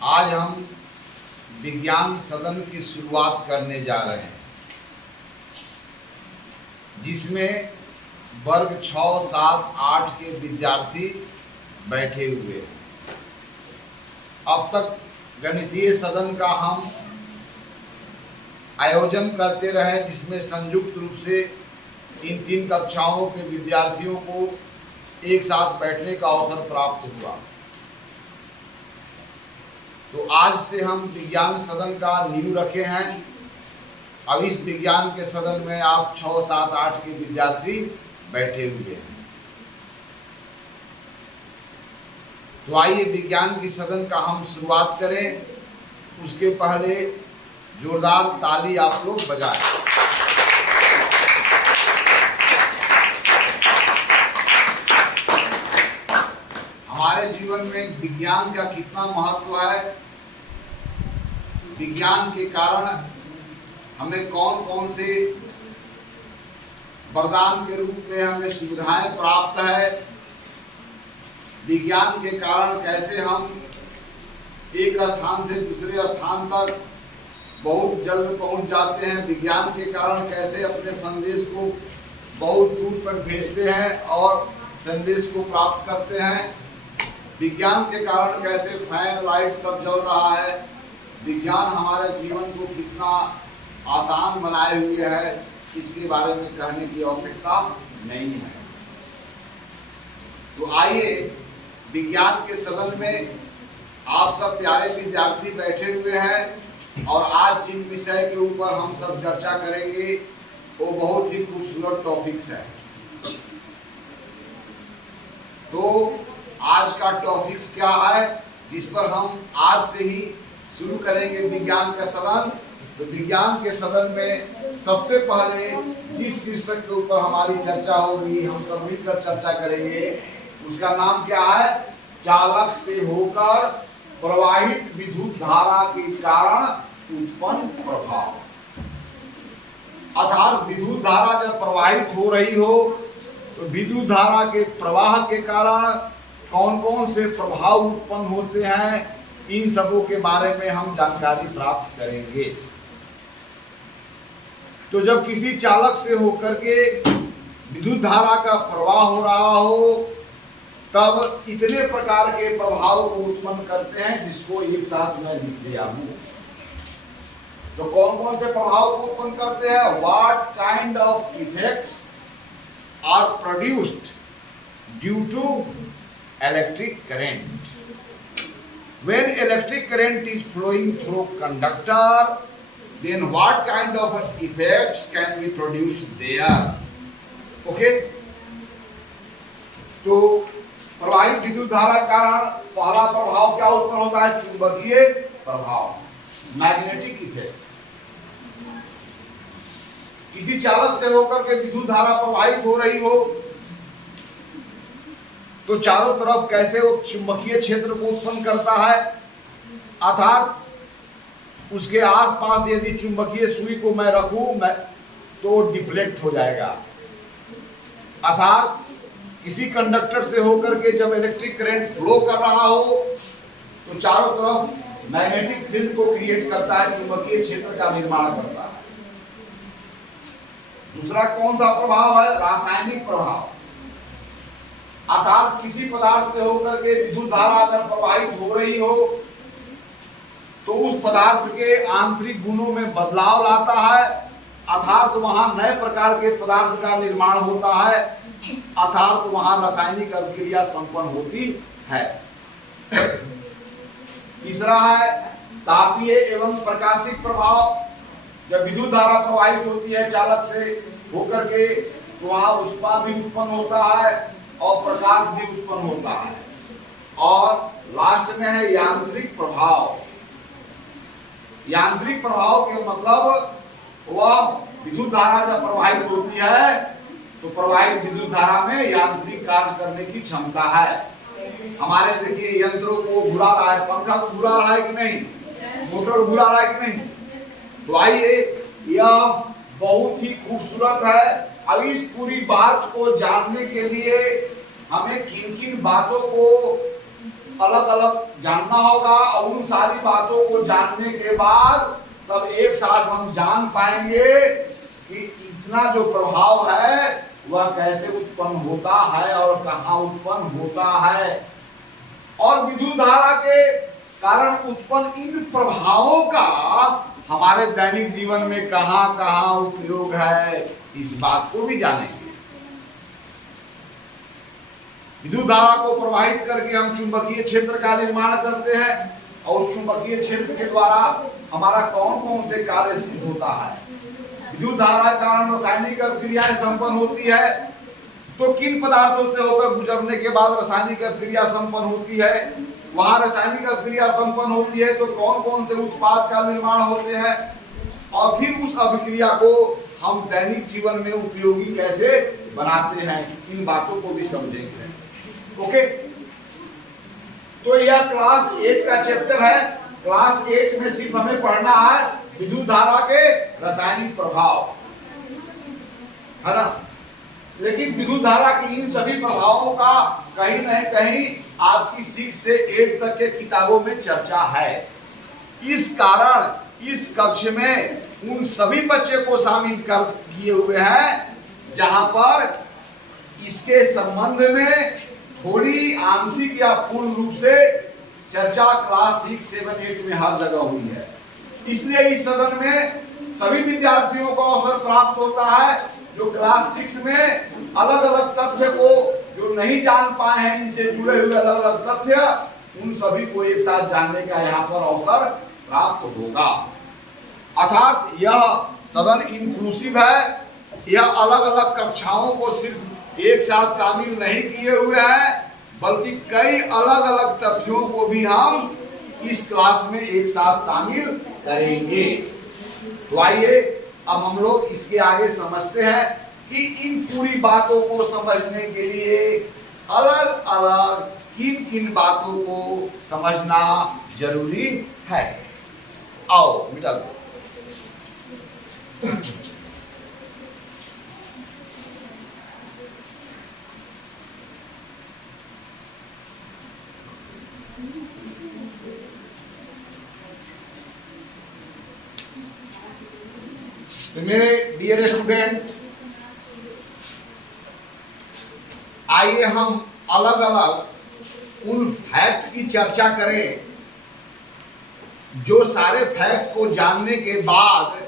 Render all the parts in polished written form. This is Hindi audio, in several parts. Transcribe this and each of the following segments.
आज हम विज्ञान सदन की शुरुआत करने जा रहे हैं, जिसमें वर्ग 6, 7, 8 के विद्यार्थी बैठे हुए हैं। अब तक गणितीय सदन का हम आयोजन करते रहे, जिसमें संयुक्त रूप से इन 3 कक्षाओं के विद्यार्थियों को एक साथ बैठने का अवसर प्राप्त हुआ। तो आज से हम विज्ञान सदन का नींव रखे हैं। अब इस विज्ञान के सदन में आप 6, 7, 8 के विद्यार्थी बैठे हुए हैं। तो आइए विज्ञान की सदन का हम शुरुआत करें। उसके पहले जोरदार ताली आप लोग बजाएं। हमारे जीवन में विज्ञान का कितना महत्व है, विज्ञान के कारण हमें कौन कौन से वरदान के रूप में हमें सुविधाएं प्राप्त है, विज्ञान के कारण कैसे हम एक स्थान से दूसरे स्थान तक बहुत जल्द पहुंच जाते हैं, विज्ञान के कारण कैसे अपने संदेश को बहुत दूर तक भेजते हैं और संदेश को प्राप्त करते हैं, विज्ञान के कारण कैसे फैन लाइट सब जल रहा है, विज्ञान हमारे जीवन को कितना आसान बनाए हुए है, इसके बारे में कहने की आवश्यकता नहीं है। तो आइए विज्ञान के सदन में आप सब प्यारे विद्यार्थी बैठे हुए हैं और आज जिन विषय के ऊपर हम सब चर्चा करेंगे वो बहुत ही खूबसूरत टॉपिक्स है। तो आज का टॉपिक्स क्या है, जिस पर हम आज से ही शुरू करेंगे विज्ञान का सदन। तो विज्ञान के सदन में सबसे पहले जिस शीर्षक के ऊपर हमारी चर्चा होगी, हम सब मिलकर चर्चा करेंगे, उसका नाम क्या है? चालक से होकर प्रवाहित विद्युत धारा के कारण उत्पन्न प्रभाव। अर्थात विद्युत धारा जब प्रवाहित हो रही हो तो विद्युत धारा के प्रवाह के कारण कौन कौन से प्रभाव उत्पन्न होते हैं, इन सबों के बारे में हम जानकारी प्राप्त करेंगे। तो जब किसी चालक से होकर के विद्युत धारा का प्रवाह हो रहा हो, तब इतने प्रकार के प्रभाव को उत्पन्न करते हैं, जिसको एक साथ मैं लिख दिया हूं। तो कौन कौन से प्रभाव को उत्पन्न करते हैं? What kind of effects are produced due to electric current. When electric current is flowing through conductor, then what kind of effects can be produced there? Okay? तो प्रवाहित विद्युत धारा के कारण पहला प्रभाव क्या उत्पन्न होता है? चुंबकीय प्रभाव, मैग्नेटिक इफेक्ट। किसी चालक से होकर के विद्युत धारा प्रवाहित हो रही हो तो चारों तरफ कैसे वो चुंबकीय क्षेत्र को उत्पन्न करता है, अर्थात उसके आसपास यदि चुंबकीय सुई को मैं रखूं तो डिफ्लेक्ट हो जाएगा। अर्थात किसी कंडक्टर से होकर के जब इलेक्ट्रिक करंट फ्लो कर रहा हो तो चारों तरफ मैग्नेटिक फील्ड को क्रिएट करता है, चुंबकीय क्षेत्र का निर्माण करता है। दूसरा कौन सा प्रभाव है? रासायनिक प्रभाव। अर्थात किसी पदार्थ से होकर के विद्युत धारा अगर प्रवाहित हो रही हो तो उस पदार्थ के आंतरिक गुणों में बदलाव लाता है, अर्थात वहां नए प्रकार के पदार्थ का निर्माण होता है, अर्थात वहां रासायनिक अभिक्रिया संपन्न होती है। तीसरा है तापीय एवं प्रकाशिक प्रभाव। जब विद्युत धारा प्रवाहित होती है चालक से होकर के तो वहां ऊष्मा भी उत्पन्न होता है और प्रकाश भी उत्पन्न होता है। और लास्ट में है यांत्रिक प्रभाव। यांत्रिक प्रभाव के मतलब वह विद्युत धारा जब प्रवाहित होती है तो प्रवाहित विद्युत धारा में यांत्रिक कार्य करने की क्षमता है। हमारे देखिए यंत्रों को घुरा रहा है, पंखा को घुरा रहा है कि नहीं, मोटर घुरा रहा है कि नहीं। तो आइए, यह बहुत ही खूबसूरत है। अब इस पूरी बात को जानने के लिए हमें किन किन बातों को अलग अलग जानना होगा, और उन सारी बातों को जानने के बाद तब एक साथ हम जान पाएंगे कि इतना जो प्रभाव है वह कैसे उत्पन्न होता है और कहाँ उत्पन्न होता है, और विद्युत धारा के कारण उत्पन्न इन प्रभावों का हमारे दैनिक जीवन में कहाँ कहाँ उपयोग है, इस बात को भी जानेंगे। विद्युत धारा को प्रवाहित करके हम चुंबकीय क्षेत्र का निर्माण करते हैं, और उस चुंबकीय क्षेत्र के द्वारा हमारा कौन कौन से कार्य सिद्ध होता है। विद्युत धारा के कारण रासायनिक क्रियाएं संपन्न होती है, तो किन पदार्थों से होकर गुजरने के बाद रासायनिक क्रिया संपन्न होती है, वहां रासायनिक क्रिया संपन्न होती है तो कौन कौन से उत्पाद का निर्माण होते हैं, और फिर उस अभिक्रिया को हम दैनिक जीवन में उपयोगी कैसे बनाते हैं, इन बातों को भी समझेंगे। ओके, तो यह क्लास 8 का चैप्टर है। क्लास 8 में सिर्फ हमें पढ़ना है विद्युत धारा के रासायनिक प्रभाव, है ना। लेकिन विद्युत धारा की इन सभी प्रभावों का कहीं न कहीं आपकी 6 से 8 तक के किताबों में चर्चा है। इस कारण इस कक्ष में उन सभी बच्चे को शामिल कर किए हुए हैं जहां पर इसके संबंध में थोड़ी आंशिक या पूर्ण रूप से चर्चा क्लास 6, 7, 8 में हर जगह हुई है। इसलिए इस सदन में सभी विद्यार्थियों को अवसर प्राप्त होता है जो क्लास 6 में अलग अलग तथ्य को जो नहीं जान पाए हैं, इनसे जुड़े हुए अलग अलग तथ्य, उन सभी को एक साथ जानने का यहाँ पर अवसर प्राप्त होगा। अर्थात यह सदन इंक्लूसिव है, यह अलग अलग कक्षाओं को सिर्फ एक साथ शामिल नहीं किए हुए हैं, बल्कि कई अलग अलग तथ्यों को भी हम इस क्लास में एक साथ शामिल करेंगे। तो आइए अब हम लोग इसके आगे समझते हैं कि इन पूरी बातों को समझने के लिए अलग अलग किन किन बातों को समझना जरूरी है। आओ मिटा दो। तो मेरे डियर स्टूडेंट, आइए हम अलग अलग उन फैक्ट की चर्चा करें जो सारे फैक्ट को जानने के बाद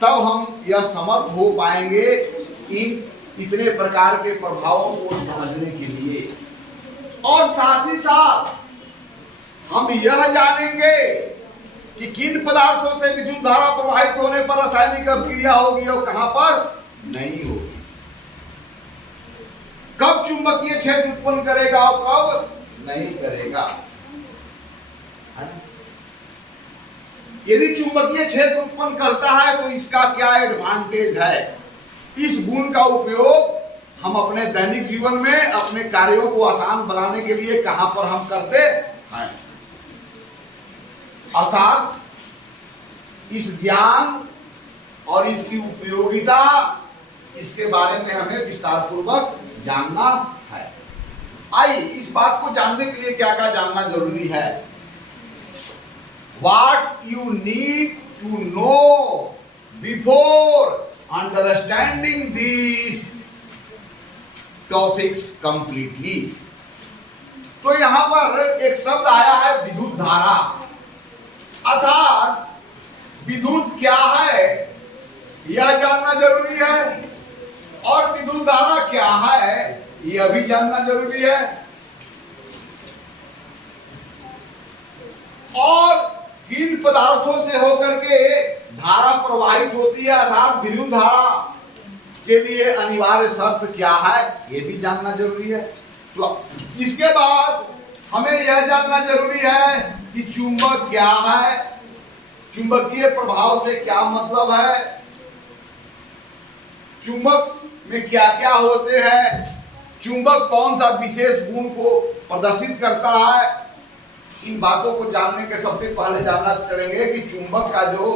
तब हम यह समर्थ हो पाएंगे इन इतने प्रकार के प्रभावों को समझने के लिए, और साथ ही साथ हम यह जानेंगे कि किन पदार्थों से विद्युत धारा प्रवाहित होने पर रासायनिक अभिक्रिया होगी और कहां पर नहीं होगी, कब चुंबकीय क्षेत्र उत्पन्न करेगा और कब नहीं करेगा। यदि चुंबकीय क्षेत्र उत्पन्न करता है तो इसका क्या एडवांटेज है, इस गुण का उपयोग हम अपने दैनिक जीवन में अपने कार्यों को आसान बनाने के लिए कहां पर हम करते हैं। अर्थात इस ज्ञान और इसकी उपयोगिता, इसके बारे में हमें विस्तार पूर्वक जानना है। आइए इस बात को जानने के लिए क्या क्या जानना जरूरी है। What you need to know before understanding these topics completely। तो यहां पर एक शब्द आया है विद्युत धारा, अर्थात विद्युत क्या है यह जानना जरूरी है, और विद्युत धारा क्या है यह भी जानना जरूरी है, और किन पदार्थों से होकर के धारा प्रवाहित होती है, अर्थात विद्युत धारा के लिए अनिवार्य शर्त क्या है यह भी जानना जरूरी है। तो इसके बाद हमें यह जानना जरूरी है कि चुंबक क्या है, चुंबकीय प्रभाव से क्या मतलब है, चुंबक में क्या क्या होते हैं, चुंबक कौन सा विशेष गुण को प्रदर्शित करता है। इन बातों को जानने के सबसे पहले जानना चलेंगे कि चुंबक का जो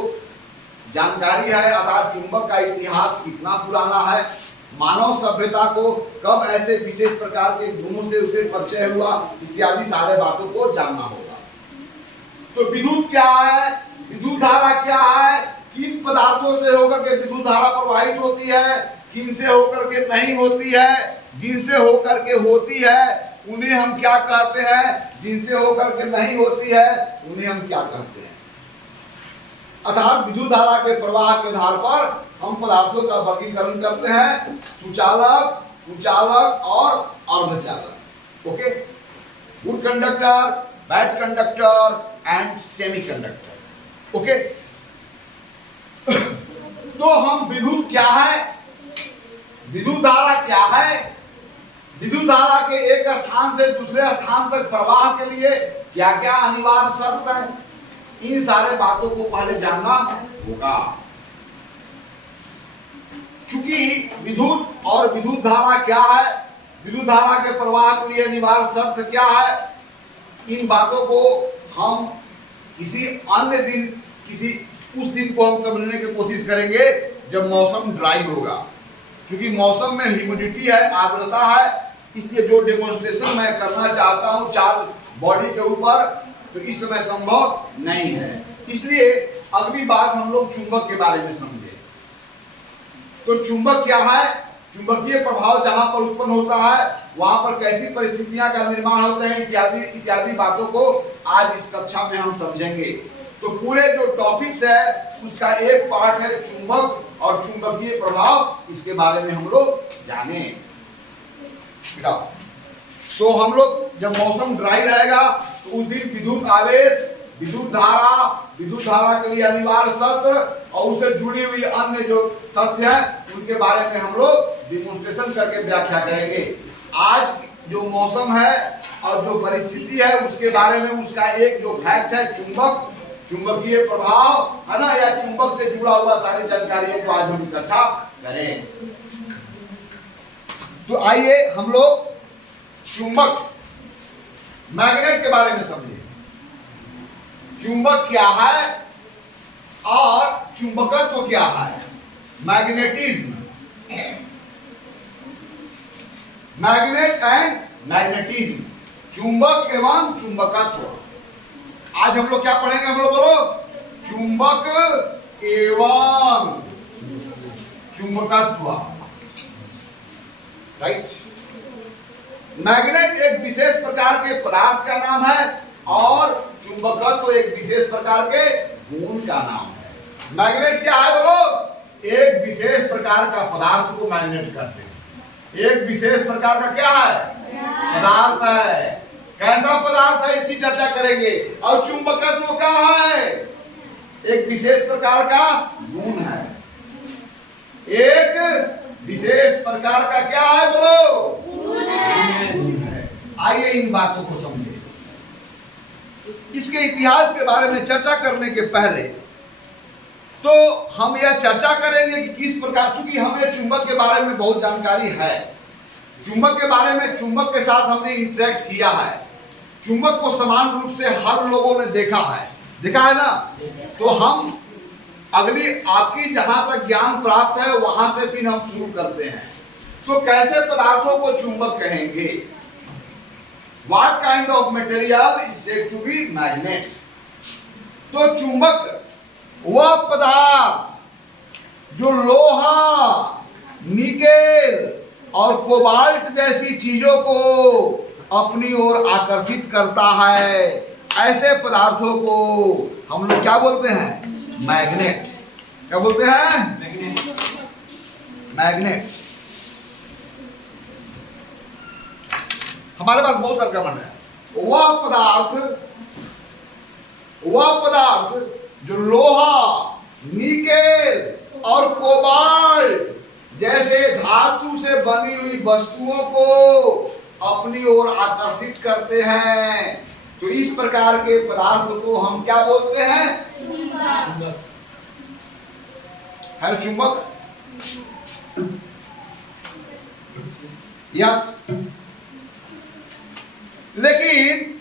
जानकारी है, अर्थात चुंबक का इतिहास कितना पुराना है, मानव सभ्यता को कब ऐसे विशेष प्रकार के गुणों से उसे परिचय हुआ, इत्यादि सारे बातों को जानना होगा। तो विद्युत क्या है, विद्युत धारा क्या है, किन पदार्थों से होकर के विद्युत धारा प्रवाहित होती है, किन से होकर के नहीं होती है, जिनसे होकर के होती है उन्हें हम क्या कहते हैं, जिनसे होकर के नहीं होती है उन्हें हम क्या कहते हैं। अर्थात विद्युत धारा के प्रवाह के आधार पर हम पदार्थों का वर्गीकरण करते हैं, सुचालक, कुचालक और अर्धचालक। Okay, good conductor, bad conductor and semi conductor. Okay, तो हम विद्युत क्या है, विद्युत धारा क्या है, विद्युत धारा के एक स्थान से दूसरे स्थान तक प्रवाह के लिए क्या क्या अनिवार्य शर्त है, इन सारे बातों को पहले जानना होगा। चूंकि विद्युत और विद्युत धारा क्या है, विद्युत धारा के प्रवाह के लिए अनिवार्य शर्त क्या है, इन बातों को हम किसी अन्य दिन, किसी उस दिन को हम समझने की कोशिश करेंगे जब मौसम ड्राई होगा। क्योंकि मौसम में ह्यूमिडिटी है, आर्द्रता है, इसलिए जो डेमोन्स्ट्रेशन मैं करना चाहता हूं चार्ज बॉडी के ऊपर, तो इस समय संभव नहीं है। इसलिए अगली बात हम लोग चुंबक के बारे में समझे। तो चुंबक क्या है, चुंबकीय प्रभाव जहां पर उत्पन्न होता है वहां पर कैसी परिस्थितियां का निर्माण होते हैं, इत्यादि इत्यादि बातों को आज इस कक्षा में हम समझेंगे। तो पूरे जो टॉपिक्स है उसका एक पार्ट है चुंबक और चुंबकीय प्रभाव, इसके बारे में हम लोग जाने। तो हम लोग जब मौसम ड्राई रहेगा तो उस दिन विद्युत आवेश, विद्युत धारा के लिए अनिवार्य शर्त और उससे जुड़ी हुई अन्य जो तथ्य हैं उनके बारे में हम लोग डिमोन्स्ट्रेशन करके व्याख्या करेंगे। आज जो मौसम है और जो परिस्थिति है उसके बारे में उसका एक जो फैक्ट है चुंबक, चुंबकीय प्रभाव है ना, या चुंबक से जुड़ा हुआ सारी जानकारियों को आज हम इकट्ठा करें। तो आइए हम लोग चुंबक, मैग्नेट के बारे में समझिए। चुंबक क्या है और चुंबकत्व क्या है, मैग्नेटिज्म, मैग्नेट एंड मैग्नेटिज्म, चुंबक एवं चुंबकत्व। आज हम लोग क्या पढ़ेंगे, हम लोग बोलो, चुंबक एवं चुंबकत्व, राइट। मैग्नेट एक विशेष प्रकार के पदार्थ का नाम है और चुंबकत्व एक विशेष प्रकार के गुण का नाम है। मैग्नेट क्या है बोलो, एक विशेष प्रकार का पदार्थ को मैग्नेट करते हैं। एक विशेष प्रकार का क्या है, पदार्थ है। कैसा पदार्थ है इसकी चर्चा करेंगे। और चुंबकत्व क्या है, एक विशेष प्रकार का गुण है। एक विशेष प्रकार का क्या है बोलो, गुण है। आइए इन बातों को समझे। इसके इतिहास के बारे में चर्चा करने के पहले तो हम यह चर्चा करेंगे कि किस प्रकार, चूंकि हमें चुंबक के बारे में बहुत जानकारी है, चुंबक के बारे में, चुंबक के साथ हमने इंटरेक्ट किया है, चुंबक को समान रूप से हर लोगों ने देखा है ना। तो हम अगली आपकी जहां तक ज्ञान प्राप्त है वहां से फिर हम शुरू करते हैं। तो कैसे पदार्थों को चुंबक कहेंगे, what kind of material is said to be magnet. तो चुंबक वह पदार्थ जो लोहा, निकेल और कोबाल्ट जैसी चीजों को अपनी ओर आकर्षित करता है, ऐसे पदार्थों को हम लोग क्या बोलते हैं, मैग्नेट। क्या बोलते हैं, मैग्नेट। हमारे पास बहुत सारे कमांड है। वह पदार्थ जो लोहा, निकेल और कोबाल्ट जैसे धातु से बनी हुई वस्तुओं को अपनी ओर आकर्षित करते हैं, तो इस प्रकार के पदार्थ को हम क्या बोलते हैं, चुंबक। है चुंबक, यस। लेकिन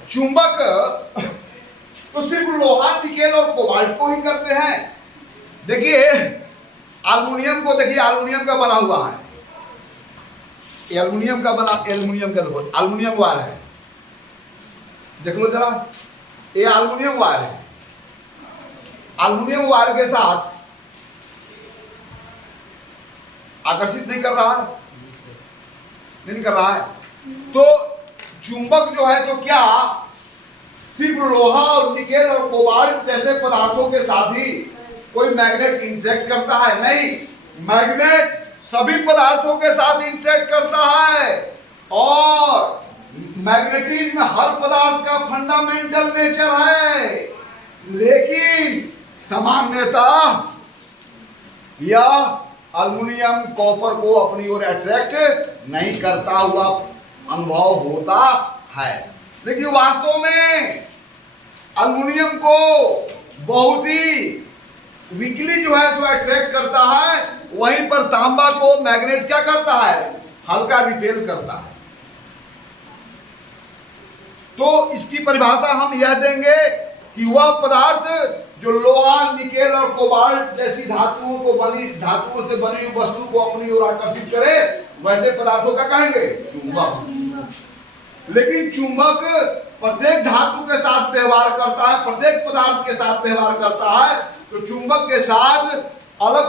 चुंबक तो सिर्फ लोहा, निकेल और कोबाल्ट को ही करते हैं। देखिए एल्युमिनियम को देखिए, एल्युमिनियम का बना हुआ है, एल्युमिनियम का बना, एल्युमिनियम का देखो, एल्युमिनियम वायर है, देख लो जरा, ये एल्युमिनियम वायर है। एल्युमिनियम वायर के साथ आकर्षित नहीं कर रहा है, नहीं कर रहा है। तो चुंबक जो है तो क्या सिर्फ लोहा और निकेल और कोबाल्ट जैसे पदार्थों के साथ ही कोई मैग्नेट इंटरेक्ट करता है? नहीं, मैग्नेट सभी पदार्थों के साथ इंटरेक्ट करता है, और मैग्नेटिज्म हर पदार्थ का फंडामेंटल नेचर है। लेकिन सामान्यतः यह एल्युमिनियम कॉपर को अपनी ओर अट्रैक्ट नहीं करता हुआ अनुभव होता है, लेकिन वास्तव में एल्युमिनियम को बहुत ही वीकली जो है सो अट्रैक्ट करता है। वहीं पर तांबा को मैग्नेट क्या करता है? हल्का रिपेल करता है। तो इसकी परिभाषा हम यह देंगे कि वह पदार्थ जो लोहा, निकेल और कोबाल्ट जैसी धातुओं से बनी हुई वस्तु को अपनी ओर आकर्षित करे, वैसे पदार्थों का कहेंगे चुंबक। लेकिन चुंबक प्रत्येक धातु के साथ व्यवहार करता है, प्रत्येक पदार्थ के साथ व्यवहार करता है। तो चुंबक के साथ अलग,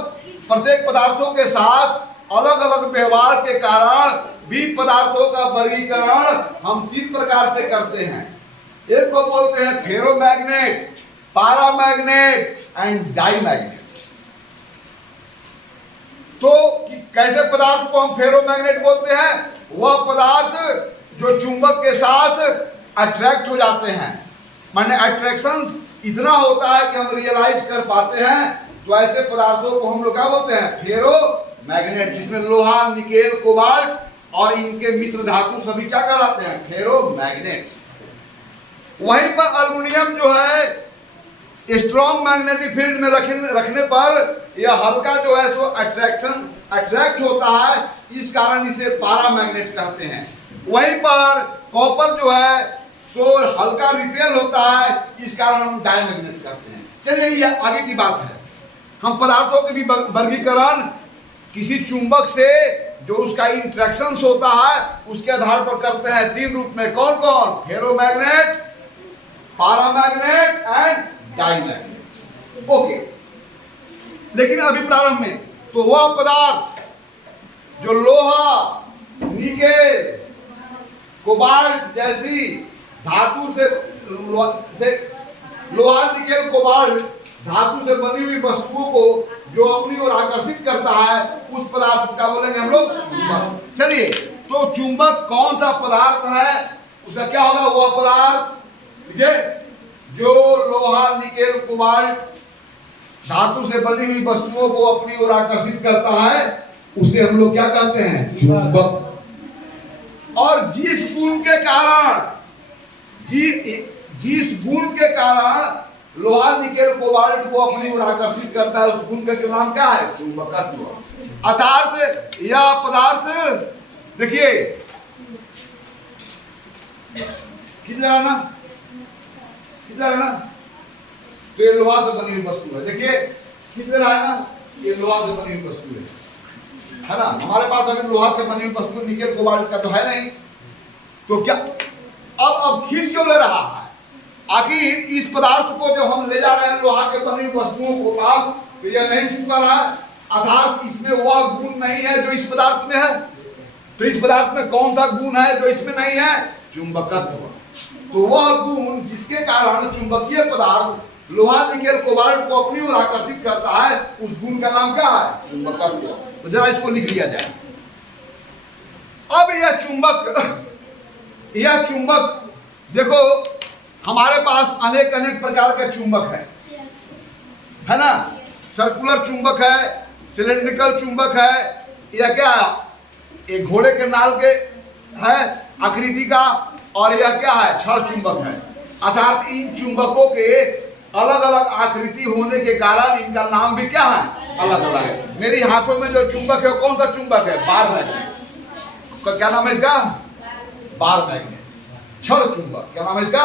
प्रत्येक पदार्थों के साथ अलग अलग व्यवहार के कारण भी पदार्थों का वर्गीकरण हम 3 प्रकार से करते हैं। एक को बोलते हैं फेरोमैग्नेट, पैरामैग्नेट एंड डाईमैग्नेट। तो कैसे पदार्थ को हम फेरोमैग्नेट बोलते हैं? वह पदार्थ जो चुंबक के साथ अट्रैक्ट हो जाते हैं, माने अट्रैक्शंस इतना होता है कि हम रियलाइज कर पाते हैं। तो ऐसे पदार्थों को हम लोग क्या बोलते हैं? फेरोमैग्नेट, जिसमें लोहा, निकेल, कोबाल्ट और इनके मिश्र धातु सभी क्या कहलाते हैं? फेरोमैग्नेट। वहीं पर एल्युमिनियम जो है स्ट्रॉन्ग मैग्नेटिक फील्ड में रखने पर यह हल्का जो है सो अट्रैक्ट होता है, इस कारण इसे पैरामैग्नेट कहते हैं। वहीं पर कॉपर जो है सो हल्का रिपेल होता है, इस कारण हम डायमैग्नेट कहते हैं। चलिए ये आगे की बात है। हम पदार्थों के भी वर्गीकरण किसी चुंबक से जो उसका इंट्रैक्शन होता है उसके आधार पर करते हैं 3 रूप में। कौन कौन? Ferromagnet, paramagnet and diamagnet. Okay, लेकिन अभी प्रारंभ में तो वह पदार्थ जो लोहा, निकेल, कोबाल्ट जैसी धातु से लोहा, निकेल, कोबाल्ट धातु से बनी हुई वस्तुओं को जो अपनी ओर आकर्षित करता है, उस पदार्थ का बोलेंगे हम लोग चुंबक। चलिए, तो चुंबक कौन सा पदार्थ है? उसका क्या होगा? वह पदार्थ जो लोहा, निकेल, कोबाल्ट धातु से बनी हुई वस्तुओं को अपनी ओर आकर्षित करता है, उसे हम लोग क्या कहते हैं? चुंबक। और जिस गुण के कारण लोहा, निकेल, कोबाल्ट को अपनी ओर आकर्षित करता है, उस गुण का नाम क्या है? चुंबकत्व। अर्थात यह पदार्थ देखिए कितना है ना, तो ये लोहा से बनी हुई वस्तु है। देखिए कितना है ना, ये लोहा से बनी हुई वस्तु है ना। हमारे पास अभी लोहा से बनी हुई वस्तु निकेल, कोबाल्ट का तो है नहीं, तो क्या अब खींच क्यों ले रहा है? आखिर इस पदार्थ को जब हम ले जा रहे हैं लोहा के बनी हुई वस्तुओं को पास, तो यह नहीं खींच पा रहा है। अर्थात इसमें वह गुण नहीं है जो इस पदार्थ में है। तो इस पदार्थ में कौन सा गुण है जो इसमें नहीं है? चुंबकत्व। तो वह गुण जिसके कारण चुंबकीय पदार्थ लोहा, निकेल, कोबाल्ट को अपनी ओर आकर्षित करता है, उस गुण का नाम क्या है? चुंबकत्व। तो जरा इसको लिख लिया जाए। अब यह चुंबक देखो, हमारे पास अनेक प्रकार के चुंबक है ना। सर्कुलर चुंबक है, सिलेंड्रिकल चुंबक है, यह क्या है? एक घोड़े के नाल के है आकृति का, और यह क्या है? छड़ चुंबक है। अर्थात इन चुंबकों के अलग अलग आकृति होने के कारण इनका नाम भी क्या है? अलग अलग है। मेरी हाथों में जो चुंबक है वो कौन सा चुंबक है? Bar magnet. क्या नाम है इसका? Bar magnet. छड़ चुंबक क्या नाम है इसका?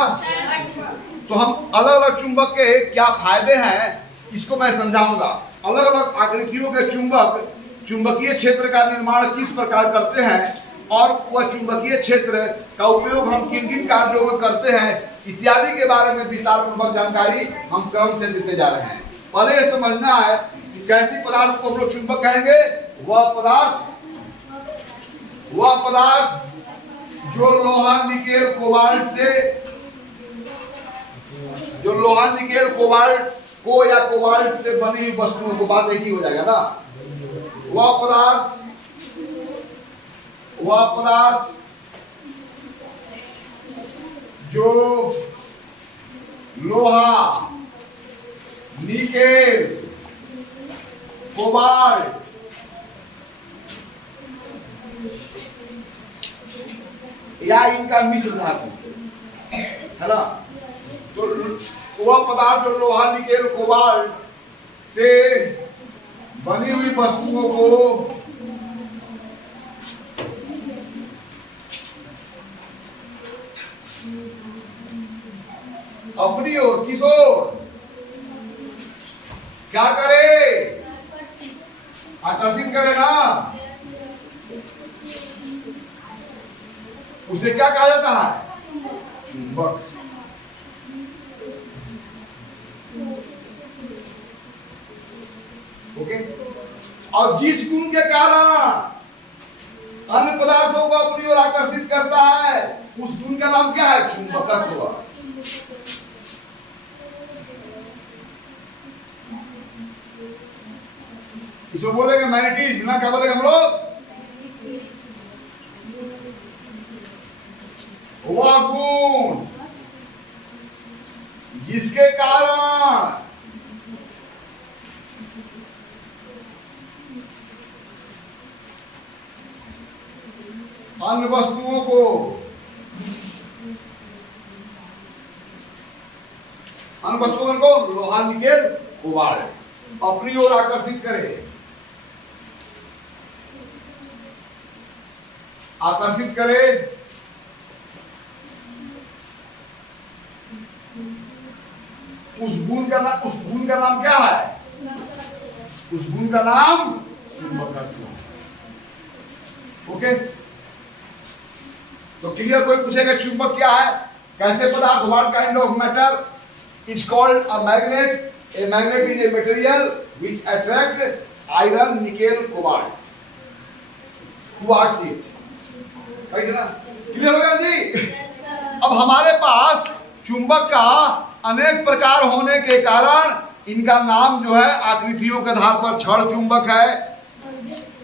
तो हम अलग अलग चुंबक के क्या फायदे हैं इसको मैं समझाऊंगा। अलग अलग आकृतियों के चुंबक चुंबकीय क्षेत्र का निर्माण किस प्रकार करते हैं और वह चुंबकीय क्षेत्र का उपयोग हम किन किन कार्यों में करते हैं इत्यादि के बारे में विस्तार पूर्वक जानकारी हम क्रम से देते जा रहे हैं। पहले यह समझना है कि कैसी पदार्थ को हम लोग चुंबक कहेंगे। वह पदार्थ जो लोहा निकेल कोबाल्ट को या कोबाल्ट से बनी हुई वस्तुओं को, बात एक ही हो जाएगा ना। वह पदार्थ जो लोहा निकेल कोबाल्ट या इनका मिश्र धातु है ना, तो वह पदार्थ जो लोहा निकेल कोबाल्ट से बनी हुई वस्तुओं को अपनी ओर किस ओर क्या करे, आकर्षित करे ना, उसे क्या कहा जाता है, चुंबक। ओके। और जिस गुण के कारण अन्य पदार्थों को अपनी ओर आकर्षित करता है उस गुण का नाम क्या है, चुंबकत्व। इसको बोलेंगे मैग्नेटिज्म ना, क्या बोलेंगे हम लोग, वह गुण जिसके कारण अन्य वस्तुओं को लोहा निकेल कोबाल्ट अपनी ओर आकर्षित करे, उस गुण का नाम क्या है, उस गुण का नाम चुंबकत्व। ओके, तो क्लियर। कोई पूछेगा चुंबक क्या है, कैसे पदार्थ, what kind of matter is called a magnet. A magnet is a material which attract iron nickel cobalt towards it. Right है ना, क्लियर हो गया जी। अब हमारे पास चुंबक का अनेक प्रकार होने के कारण इनका नाम जो है आकृतियों के आधार पर छड़ चुंबक है।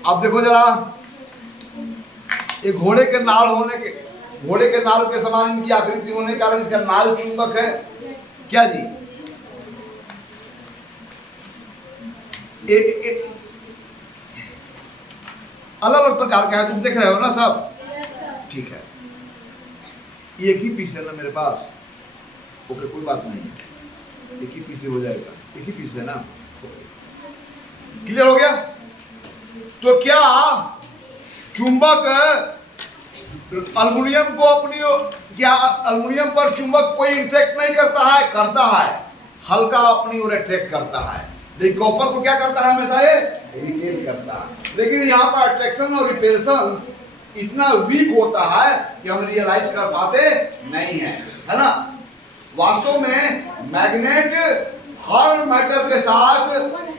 अब देखो जरा, एक घोड़े के नाल के समान इनकी आकृति होने के कारण इसका नाल चुंबक है। क्या जी, अलग अलग प्रकार का है, तुम देख रहे हो ना सब, ठीक है। एक ही पीस है ना मेरे पास, ओके कोई बात नहीं, एक ही पीस से हो जाएगा, एक ही पीस है ना, क्लियर हो गया। तो क्या चुंबक अल्युमिनियम को अपनी, क्या अल्युमिनियम पर चुंबक कोई इंट्रैक्ट नहीं करता है, करता है, हल्का अपनी ओर अट्रैक्ट करता है। लेकिन कॉपर को क्या करता है, हमेशा ये रिपेल करता है। लेकिन यहाँ पर अट्रैक्शन और रिपेल्शन इतना वीक होता है कि हम रियलाइज कर पाते नहीं है ना। वास्तव में मैग्नेट हर मैटर के साथ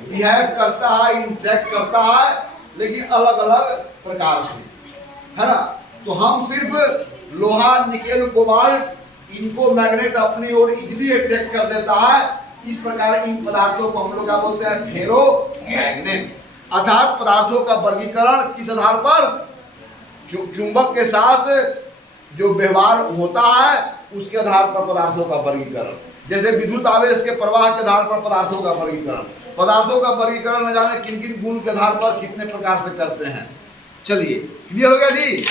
बिहेव करता है, इंटरेक्ट करता है, लेकिन अलग अलग प्रकार से, है ना। तो हम सिर्फ लोहा निकेल कोबाल्ट इनको मैग्नेट अपनी ओर इजीली अट्रैक्ट कर देता है। इस प्रकार इन पदार्थों को हम लोग क्या बोलते हैं, फेरो मैग्नेट। अर्थात पदार्थों का वर्गीकरण किस आधार पर, चुंबक के साथ जो व्यवहार होता है उसके आधार पर पदार्थों का वर्गीकरण। जैसे विद्युत आवेश के प्रवाह के आधार पर पदार्थों का वर्गीकरण, पदार्थों का वर्गीकरण न जाने किन किन गुण के आधार पर कितने प्रकार से करते हैं। चलिए क्लियर हो गया जी।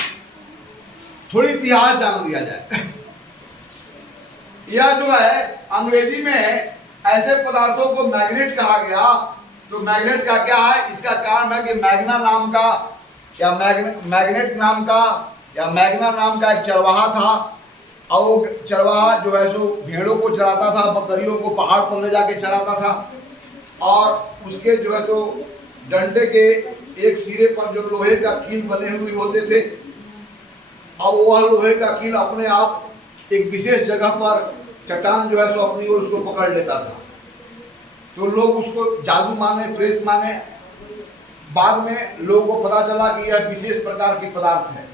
थोड़ी इतिहास जान लिया जाए। यह जो है अंग्रेजी में ऐसे पदार्थों को मैग्नेट कहा गया। तो मैग्नेट का क्या है, इसका कारण है कि मैग्ना नाम का या मैग्नेट नाम का या मैग्ना नाम का एक चरवाहा था, और वो चरवाहा जो है सो भेड़ों को चराता था, बकरियों को पहाड़ पर ले जाके चराता था। और उसके जो है तो डंडे के एक सिरे पर जो लोहे का कील बने हुए होते थे, अब वह लोहे का कील अपने आप एक विशेष जगह पर चट्टान जो है सो अपनी ओर उसको पकड़ लेता था। तो लोग उसको जादू माने, प्रेत माने। बाद में लोगों को पता चला कि यह विशेष प्रकार की पदार्थ है।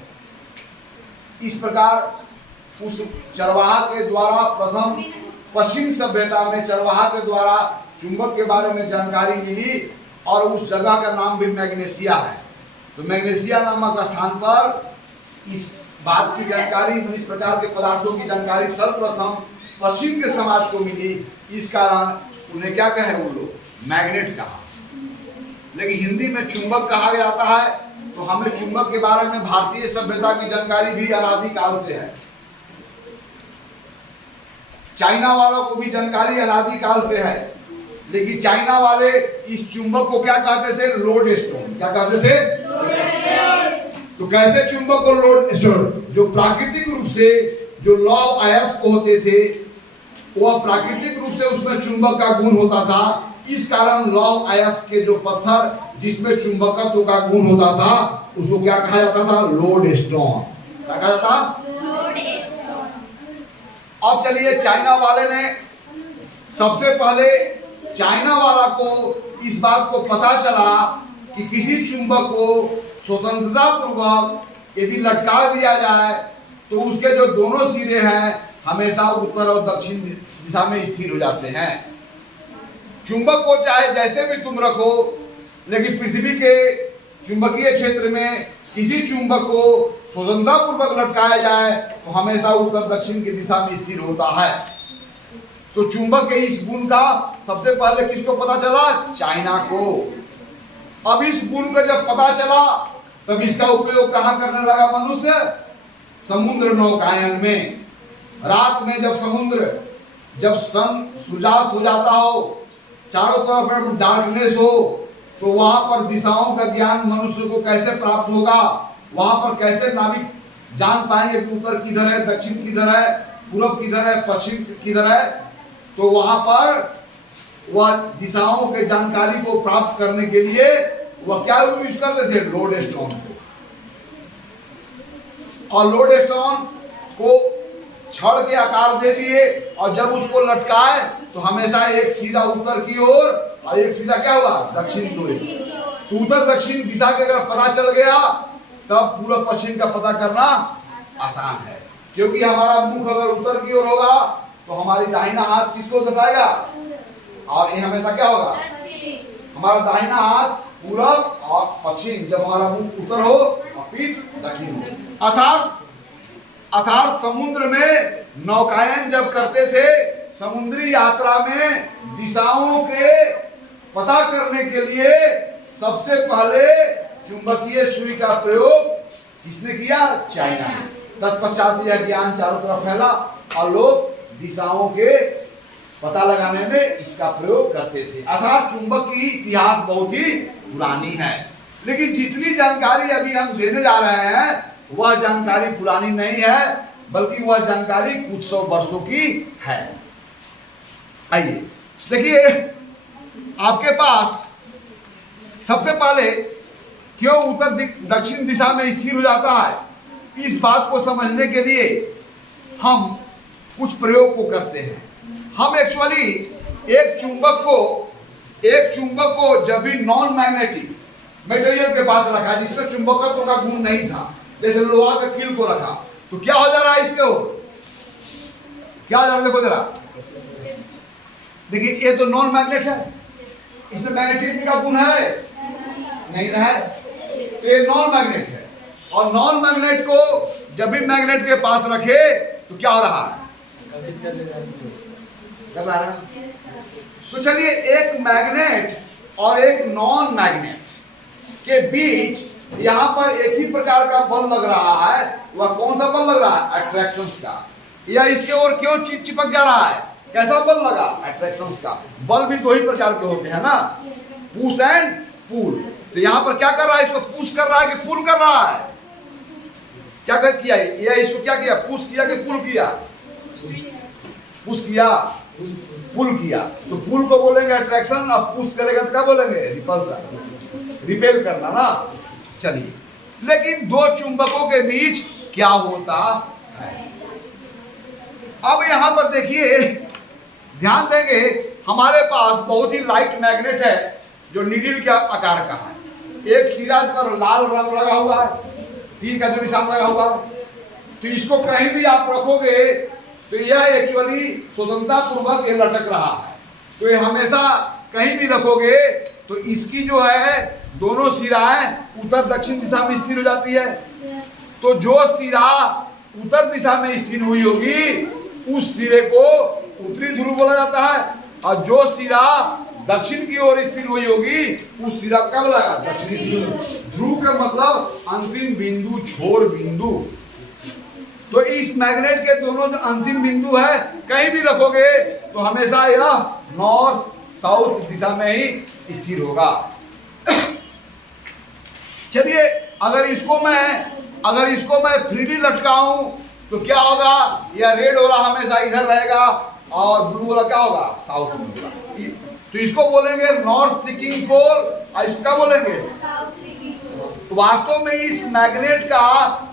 इस प्रकार उस चरवाहा के द्वारा प्रथम पश्चिम सभ्यता में चरवाहा के द्वारा चुंबक के बारे में जानकारी मिली और उस जगह का नाम भी मैग्नेशिया है। तो मैग्नेशिया नामक स्थान पर इस बात की जानकारी, इस प्रकार के पदार्थों की जानकारी सर्वप्रथम पश्चिम के समाज को मिली। इस कारण उन्हें क्या कहे वो लोग मैग्नेट कहा। लेकिन हिंदी में चुंबक कहा जाता है। तो हमें चुंबक के बारे में भारतीय सभ्यता की जानकारी भी अनादिकाल से है। चाइना वालों को भी जानकारी अनादिकाल से है। लेकिन चाइना वाले इस चुंबक को क्या कहते थे? Load stone. क्या कहते थे? तो कैसे चुंबक को लोड स्टोन? जो प्राकृतिक रूप से जो लौह अयस्क होते थे, वह प्राकृतिक रूप से उसमें चुंबक का गुण होता था। इस कारण लौह अयस्क के जो पत्थर जिसमें चुंबकत्व का गुण होता था, उसको क्या कहा जाता था? Load stone. क्या कहा जाता? Load stone. अब चलिए, चाइना वाले ने सबसे पहले चाइना वाला को इस बात को पता चला कि किसी चुंबक को स्वतंत्रता पूर्वक यदि लटका दिया जाए तो उसके जो दोनों सिरे हैं हमेशा उत्तर और दक्षिण दिशा में स्थिर हो जाते हैं। चुंबक को चाहे जैसे भी तुम रखो, लेकिन पृथ्वी के चुंबकीय क्षेत्र में किसी चुंबक को स्वतंत्रता पूर्वक लटकाया जाए तो हमेशा उत्तर दक्षिण की दिशा में स्थिर होता है। तो चुंबक के इस गुण का सबसे पहले किसको पता चला? चाइना को। अब इस गुण को जब पता चला तब इसका उपयोग कहाँ करने लगा मनुष्य? समुद्र नौकायन में। रात में जब समुद्र, जब सन सूर्यास्त हो जाता हो, चारों तरफ डार्कनेस हो, तो वहां पर दिशाओं का ज्ञान मनुष्य को कैसे प्राप्त होगा? वहां पर कैसे नाविक जान पाएंगे कि उत्तर किधर है, दक्षिण किधर है, पूर्व किधर है, पश्चिम किधर है? तो वहां पर वह दिशाओं के जानकारी को प्राप्त करने के लिए वह क्या यूज करते थे? लोड स्टोन को। और लोड स्टोन को छड़ के आकार दे दिए और जब उसको लटकाए तो हमेशा एक सीधा उत्तर की ओर और एक सीधा क्या हुआ? दक्षिण की ओर। तो उत्तर दक्षिण दिशा का अगर पता चल गया तब पूर्व पश्चिम का पता करना आसान है। क्योंकि हमारा मुख अगर उत्तर की ओर होगा तो हमारी दाहिना हाथ किसको दर्शाएगा? और ये हमेशा क्या होगा? हमारा दाहिना हाथ पूर्व और पश्चिम। जब हमारा मुख उत्तर हो और पीठ दक्षिण हो। अर्थात समुद्र में नौकायन जब करते थे, समुद्री यात्रा में दिशाओं के पता करने के लिए सबसे पहले चुंबकीय सुई का प्रयोग किसने किया? चाइना ने। तत्पश्चात यह ज्ञान चारों तरफ फैला और लोग दिशाओं के पता लगाने में इसका प्रयोग करते थे। अर्थात चुंबक की इतिहास बहुत ही पुरानी है। लेकिन जितनी जानकारी अभी हम देने जा रहे हैं वह जानकारी पुरानी नहीं है, बल्कि वह जानकारी कुछ सौ वर्षों की है। आइए देखिए, आपके पास सबसे पहले क्यों उत्तर दक्षिण दिशा में स्थिर हो जाता है, इस बात को समझने के लिए हम कुछ प्रयोग को करते हैं। हम एक्चुअली एक चुंबक को जब भी नॉन मैग्नेटिक मटेरियल के पास रखा जिसमें चुंबकत्व का गुण नहीं था, जैसे लोहा का कील को रखा, तो क्या हो जा रहा है इसके ओर? क्या हो जा रहा है? देखो जरा, देखिए ये तो नॉन मैग्नेट है, इसमें मैग्नेटिज्म का गुण है नहीं है, तो ये नॉन मैग्नेट है। और नॉन मैग्नेट को जब भी मैग्नेट के पास रखे तो क्या हो रहा है? कर रहा है। तो चलिए, एक मैग्नेट और एक नॉन मैग्नेट के बीच यहाँ पर एक ही प्रकार का बल लग रहा है। वह कौन सा बल लग रहा है? अट्रैक्शन का। या इसके ओर क्यों चिपक जा रहा है? कैसा बल लगा? अट्रैक्शन का। बल भी दो ही प्रकार के होते हैं ना, पुश एंड पुल। तो यहाँ पर क्या कर रहा है? इसको पुश कर रहा है कि पुल कर रहा है? क्या किया? या इसको क्या किया? पुश किया कि पुल किया? पुश किया। पुल किया, तो पुल को बोलेंगे अट्रैक्शन, अब पुश करेगा तो क्या बोलेंगे रिपल्सन, रिपेल करना ना। चलिए, लेकिन दो चुंबकों के बीच क्या होता है? अब यहां पर देखिए, ध्यान देंगे, हमारे पास बहुत ही लाइट मैग्नेट है जो नीडल के आकार का है। एक सिरा पर लाल रंग लगा हुआ है, तीर का जो निशान लगा हुआ है, तो इसको कहीं भी आप रखोगे तो यह एक्चुअली स्वतंत्रता पूर्वक ये लटक रहा है। तो ये हमेशा कहीं भी रखोगे तो इसकी जो है दोनों सिराएं उत्तर दक्षिण दिशा में स्थिर हो जाती है। तो जो सिरा उत्तर दिशा में स्थिर हुई होगी उस सिरे को उत्तरी ध्रुव बोला जाता है, और जो सिरा दक्षिण की ओर स्थिर हुई होगी उस सिरा का बोला जाता है दक्षिणी ध्रुव। ध्रुव का मतलब अंतिम बिंदु, छोर बिंदु। तो इस मैग्नेट के दोनों जो अंतिम बिंदु है कहीं भी रखोगे तो हमेशा यह नॉर्थ साउथ दिशा में ही स्थिर होगा। चलिए, अगर इसको मैं फ्रीली लटकाऊं तो क्या होगा? यह रेड वाला हमेशा इधर रहेगा और ब्लू वाला क्या होगा? साउथ में होगा। तो इसको बोलेंगे नॉर्थ सीकिंग पोल, और इसको क्या बोलेंगे? तो वास्तव में इस मैग्नेट का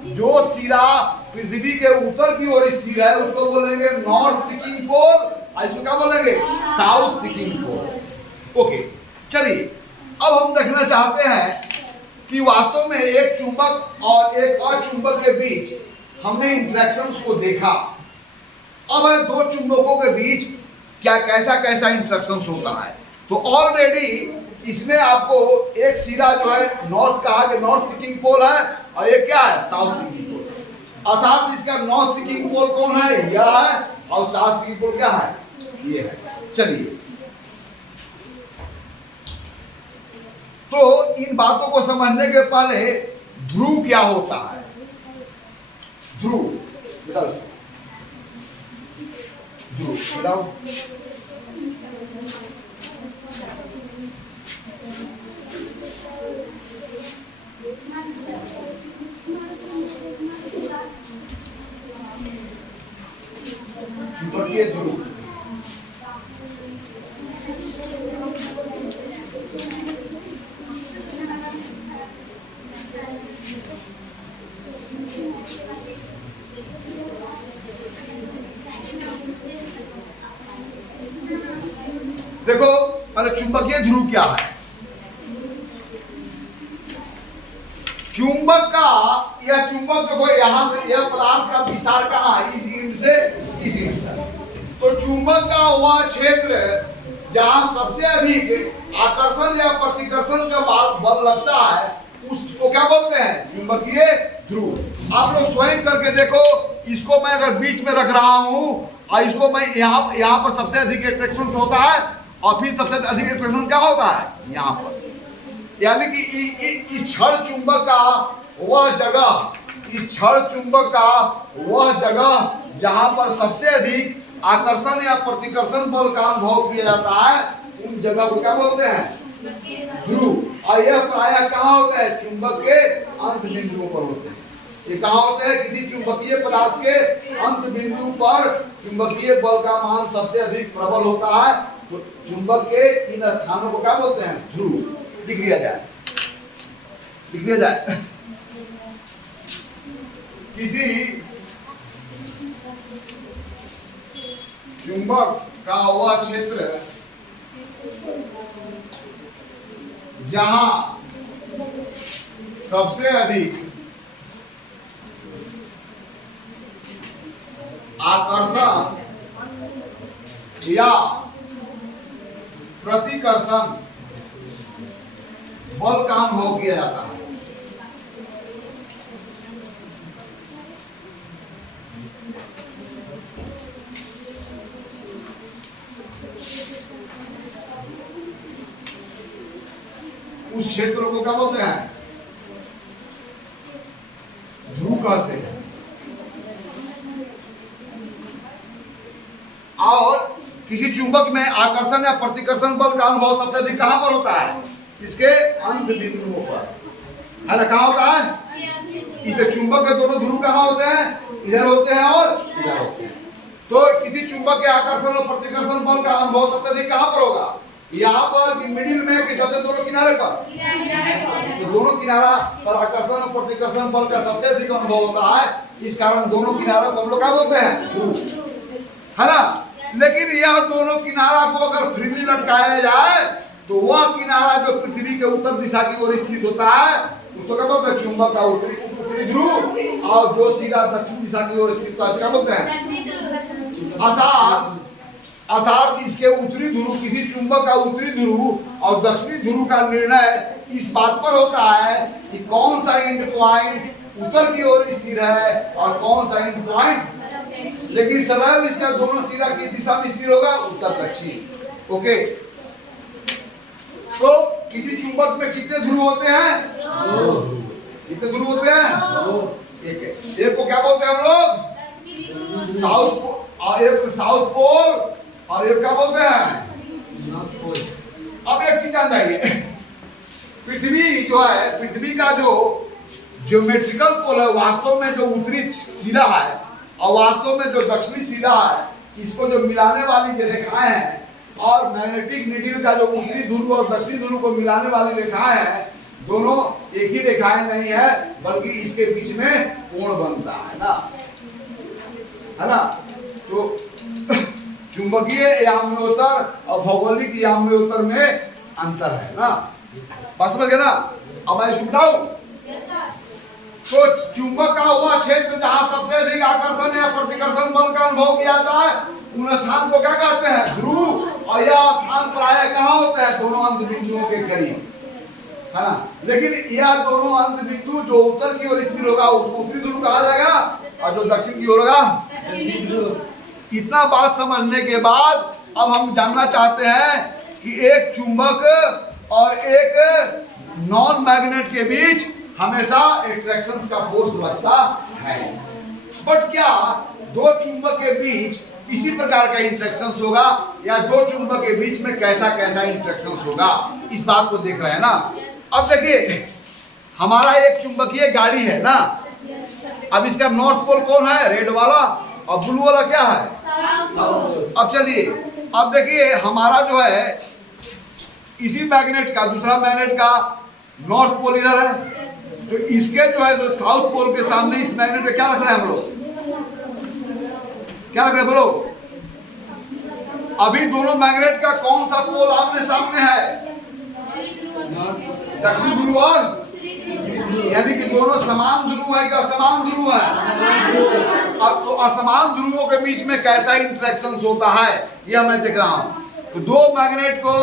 जो सिरा पृथ्वी के उत्तर की ओर स्थिर है उसको बोलेंगे नॉर्थ सीकिंग पोल, और इसको क्या बोलेंगे? साउथ सीकिंग पोल। ओके, चलिए, अब हम देखना चाहते हैं कि वास्तव में एक चुंबक और एक अचुंबक के बीच हमने इंटरेक्शंस को देखा। अब है दो चुंबकों के बीच क्या कैसा इंटरेक्शंस होता है। तो ऑलरेडी इसमें आपको एक सिरा जो है नॉर्थ कहा कि नॉर्थ सीकिंग पोल है, और ये क्या है? साउथ सीकिंग पोल। अर्थात इसका नॉर्थ सीकिंग पोल कौन है? यह है, और साउथ सीकिंग पोल क्या है? ये है। चलिए, तो इन बातों को समझने के पहले ध्रुव क्या होता है? ध्रुव बताओ, ध्रुव बताओ। चुंबकीय ध्रुव, देखो पहले चुंबकीय ध्रुव क्या है। चुंबक का यह चुंबक देखो यहां से यह पदार्थ का विस्तार कहां है? इस इंड से इस इंड तक। तो चुंबक का वह क्षेत्र जहां सबसे अधिक आकर्षण या प्रतिकर्षण का बल लगता है उसको क्या बोलते हैं? चुंबकीय ध्रुव। आप लोग स्वयं करके देखो, इसको मैं अगर बीच में रख रहा हूं और इसको मैं यहाँ पर सबसे अधिक अट्रैक्शन होता है, और फिर सबसे अधिक अट्रैक्शन क्या होता है? यहाँ पर। यानी कि इस क्षण चुंबक का वह जगह, इस क्षण चुंबक का वह जगह जहां पर सबसे अधिक आकर्षण या प्रतिकर्षण बल का अनुभव किया जाता है उन जगह को क्या बोलते हैं? ध्रुव। और यह प्रायः कहाँ होता है? चुंबक के अंत बिंदुओं पर होते हैं। ये कहाँ होते हैं? किसी चुंबकीय पदार्थ के अंत बिंदु पर चुंबकीय बल का मान सबसे अधिक प्रबल होता है। तो चुंबक के इन स्थानों को क्या बोलते हैं? ध्रुव। लिख लिया जाए, लिख लिया जाए। किसी चुंबक का वह क्षेत्र जहां सबसे अधिक आकर्षण या प्रतिकर्षण बल का अनुभव किया जाता है। उस क्षेत्र को क्या बोलते हैं? ध्रुव कहते हैं। और किसी चुंबक में आकर्षण या प्रतिकर्षण बल का अनुभव सबसे अधिक कहां पर होता है? इसके अंत बिंदुओं पर, है ना? कहां होता है? इसलिए चुंबक के दोनों ध्रुव कहां होते हैं? इधर होते हैं और इधर होते हैं। तो किसी चुंबक के आकर्षण और प्रतिकर्षण बल का अनुभव सबसे अधिक कहां पर होगा? यहाँ पर कि मिडिल में कि सबसे दोनों किनारे पर? तो दोनों किनारा पर आकर्षण और प्रतिकर्षण बल का सबसे अधिक अनुभव होता है। इस कारण दोनों किनारों को हम लोग क्या बोलते हैं? है ना? लेकिन यह दोनों किनारा को अगर फ्रीली लटकाया जाए तो वह किनारा जो पृथ्वी के उत्तर दिशा की ओर स्थित होता है उसको क्या बोलते हैं? चुंबक का उत्तरी ध्रुव। और जो सीधा दक्षिण दिशा की ओर स्थित होता है क्या बोलते हैं? अर्थात इसके उत्तरी ध्रुव, किसी चुंबक का उत्तरी ध्रुव और दक्षिणी ध्रुव का निर्णय इस बात पर होता है कि कौन सा एंड पॉइंट उत्तर की ओर स्थिर है और कौन सा एंड पॉइंट, लेकिन सदैव इसका दोनों सिरा की दिशा में स्थिर होगा, उत्तर दक्षिण। ओके, तो किसी चुंबक में कितने ध्रुव होते हैं? कितने ध्रुव होते हैं? एक को क्या बोलते हैं हम लोग? साउथ पोल, और एक साउथ पोल, और एक क्या बोलते हैं? अब एक चीज जान जाइए, पृथ्वी जो है, पृथ्वी का जो ज्योमेट्रिकल पोल है वास्तव में जो उत्तरी सिरा है और वास्तव में जो दक्षिणी सिरा है, इसको जो मिलाने वाली जो रेखाएं हैं और मैग्नेटिक नीडल का जो उत्तरी ध्रुव और दक्षिणी ध्रुव को मिलाने वाली रेखाएं हैं, दोनों एक ही रेखाएं नहीं है बल्कि इसके बीच में कोण बनता है ना? तो चुंबकीय याम्योत्तर और भौगोलिक याम्योत्तर में अंतर है ना? बात समझ गए ना? अब मैं बताऊं, तो चुंबक का वह क्षेत्र जहां सबसे अधिक आकर्षण या प्रतिकर्षण बल का अनुभव किया जाता है उन स्थान को क्या कहते हैं? ध्रुव। और यह स्थान प्रायः कहाँ होते हैं? दोनों अंत बिंदुओं के करीब, है ना? लेकिन यह दोनों अंत बिंदु जो उत्तर की ओर स्थिर होगा उसको उत्तरी ध्रुव कहा जाएगा और जो दक्षिण की ओर होगा दक्षिणी ध्रुव। इतना बात समझने के बाद अब हम जानना चाहते हैं कि एक चुंबक और एक नॉन मैग्नेट के बीच हमेशा अट्रैक्शन का फोर्स लगता है, बट क्या दो चुंबक के बीच इसी प्रकार का इंटरेक्शन होगा या दो चुंबक के बीच में कैसा कैसा इंटरेक्शन होगा, इस बात को देख रहे हैं ना? अब देखिए, हमारा एक चुंबकीय गाड़ी है ना, अब इसका नॉर्थ पोल कौन है? रेड वाला, और ब्लू वाला क्या है? अब चलिए, अब देखिए हमारा जो है इसी मैग्नेट का, दूसरा मैग्नेट का नॉर्थ पोल इधर है, तो इसके जो है जो साउथ पोल के सामने इस मैग्नेट पे क्या रख रहे हैं हम लोग? क्या रख रहे हैं बोलो? अभी दोनों मैग्नेट का कौन सा पोल आमने सामने है? दक्षिण ध्रुव और, यानी कि दोनों समान ध्रुव है कि असमान ध्रुव है? अब तो असमान ध्रुवों के बीच में कैसा इंटरेक्शन होता है यह मैं देख रहा हूं। तो दो मैग्नेट को